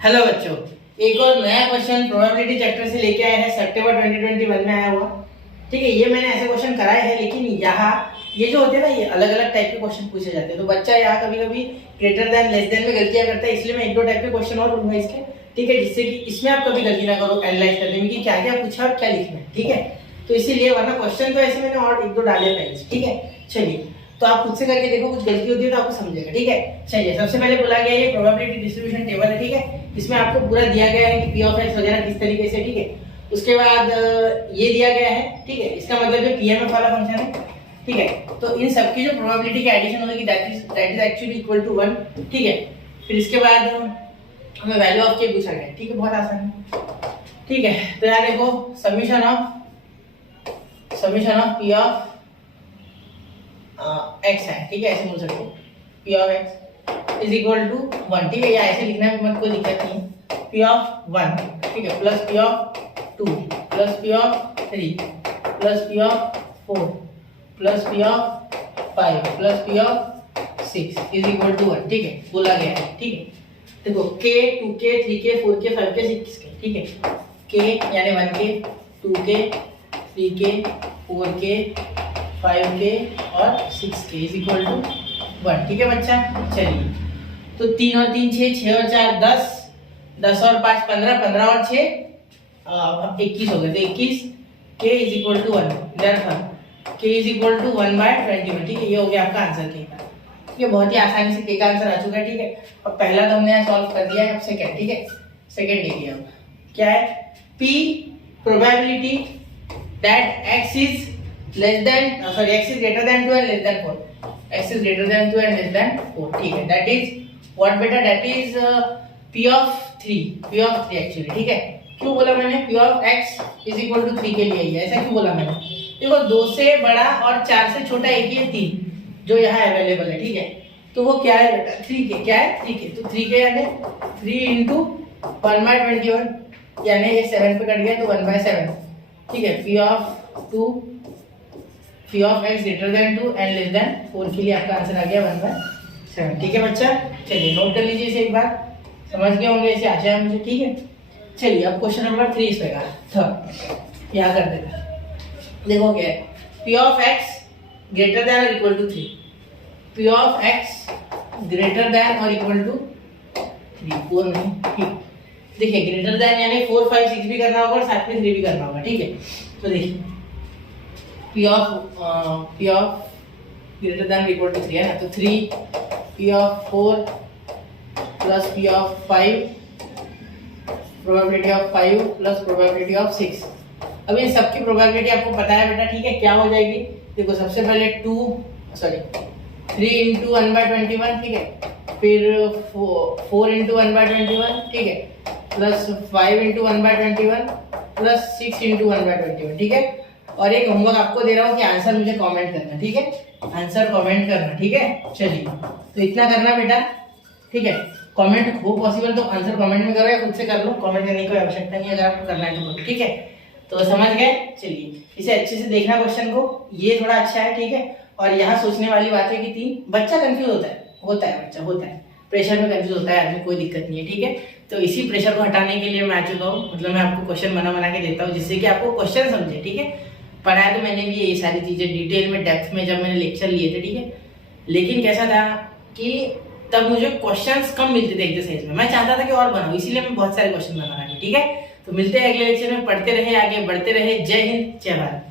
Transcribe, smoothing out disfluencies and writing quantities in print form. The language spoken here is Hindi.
हेलो बच्चों, एक और नया क्वेश्चन प्रोबेबिलिटी चैप्टर से लेके आए हैं। सितंबर 2021 में आया हुआ। ठीक है, ये मैंने ऐसे क्वेश्चन कराए हैं, लेकिन यहाँ ये जो होते हैं ना, ये अलग अलग टाइप के क्वेश्चन पूछे जाते हैं। तो बच्चा यहाँ कभी कभी ग्रेटर देन लेस देन में गलतियां करता है, इसलिए मैं एक दो टाइप के क्वेश्चन और लूंगा इसके। ठीक है, जिससे कि इसमें आप कभी गलती ना करो एनालाइज करने में कि क्या क्या पूछा और क्या लिखना है। ठीक है, तो इसीलिए वरना क्वेश्चन तो ऐसे मैंने और एक दो डाले पहले। ठीक है, चलिए तो आप खुद से करके देखो, कुछ गलती होती है तो आपको समझेगा। ठीक है, चलिए सबसे पहले बोला गया ये प्रोबेबिलिटी डिस्ट्रीब्यूशन टेबल है। ठीक है, इसमें आपको पूरा दिया गया है कि पी ऑफ एक्स वगैरह किस तरीके से। ठीक है, उसके बाद ये दिया गया है। ठीक है, इसका मतलब है पीएमएफ वाला फंक्शन है। ठीक है, तो इन सबकी जो प्रोबेबिलिटी की एडिशन होगी that is actually equal to 1। ठीक है, फिर इसके बाद हमें वैल्यू ऑफ के पूछा गया। ठीक है, बहुत आसान है। ठीक है, तो यहाँ देखो summation of P of X है। ठीक है, ऐसे बोल सकते हो P of X is equal to 1। ठीक है, या ऐसे लिखना है, मत कोई दिक्कत नहीं। पी ऑफ 1, ठीक है, plus P of 2 plus P of 3 plus P of 4 plus P of 5 plus P of 6 is equal to 1। ठीक है, बोला गया है। ठीक है, देखो k 2k 3k 4k 5k 6k। ठीक है, k यानी 1k 2k 3k 4k 5k और 6k इज इक्वल टू 1। ठीक है बच्चा, चलिए तो 3 और 3 6, 6 और 4 10, 10 और 5 15, 15 और 6 21 हो गए। तो 21 k is equal to 1। Therefore k is equal to 1/21। ठीक है, ये हो गया आपका आंसर k का। ठीक है, बहुत ही आसानी से k का आंसर आ चुका है। ठीक है, और पहला तो हमने सॉल्व कर दिया है। अब सेकंड, ठीक है, सेकंड देखिए अब क्या है। p probability that x is less than x is greater than 2 and less than 4. X is greater than 2 and less than 4. ठीक है, that is what beta, that is p of 3 actually। ठीक है, क्यों बोला मैंने p of x is equal to 3 के लिए ही है, ऐसा क्यों बोला मैंने? देखो 2 से बड़ा और 4 से छोटा एक ही है 3 जो यहाँ अवेलेबल है। ठीक है, तो वो क्या है बेटा 3k। क्या है 3k? तो 3k यानी 3 into 1/21 यानी ये 7 पे कट गया तो 1/7। ठीक है, p of x greater than 2 and less than 4 के लिए आपका आंसर आ गया 1/7। ठीक है बच्चा, चलिए नोट कर लीजिए इसे एक बार, समझ गए होंगे इसे, आशा है मुझे। ठीक है, चलिए अब क्वेश्चन नंबर 3 इस पे का थर्ड यहाँ कर देना। देखो क्या है, p of x greater than or equal to 3। p of x greater than or equal to 3, 4 नहीं। ठीक, देखिए ग्रेटर देन यानी 4 5 6 भी करना होगा और साथ में 3 भी करना होगा। ठीक है, तो देखिए p of greater than or equal to 3 है ना, तो 3 p of 4 plus p of 5 probability of 5 plus probability of 6। अब इन सबकी प्रोबेबिलिटी आपको पता है बेटा। ठीक है, क्या हो जाएगी? देखो सबसे पहले 3 into 1/21। ठीक है, फिर 4 into 1/21। ठीक है, प्लस 5 into 1/21 प्लस 6 into 1/21। ठीक है, और एक होमवर्क आपको दे रहा हूँ कि आंसर मुझे कमेंट करना। ठीक है, आंसर कमेंट करना। ठीक है, चलिए तो इतना करना बेटा। ठीक है, कमेंट हो पॉसिबल तो आंसर कमेंट में करो या खुद से कर लो, कमेंट करने की कोई आवश्यकता नहीं है अगर आपको करना है तो। ठीक है, तो समझ गए। चलिए इसे अच्छे से देखना क्वेश्चन को, ये थोड़ा अच्छा है। ठीक है, और यहाँ सोचने वाली बात है कि 3 बच्चा कंफ्यूज होता है बच्चा होता है, प्रेशर में कंफ्यूज होता है आदमी, कोई दिक्कत नहीं है। ठीक है, तो इसी प्रेशर को हटाने के लिए मैं आ चुका हूँ, मतलब मैं आपको क्वेश्चन बना के देता हूँ जिससे कि आपको क्वेश्चन समझे। ठीक है, पढ़ाया तो मैंने भी ये सारी चीजें डिटेल में डेप्थ में जब मैंने लेक्चर लिए थे। ठीक है, लेकिन कैसा था कि तब मुझे क्वेश्चंस कम मिलते थे एक्सरसाइज में, मैं चाहता था कि और बनाऊं, इसीलिए मैं बहुत सारे क्वेश्चन बना रहा हूँ। ठीक है, तो मिलते हैं अगले लेक्चर में, पढ़ते रहे, आगे बढ़ते रहे। जय हिंद, जय भारत।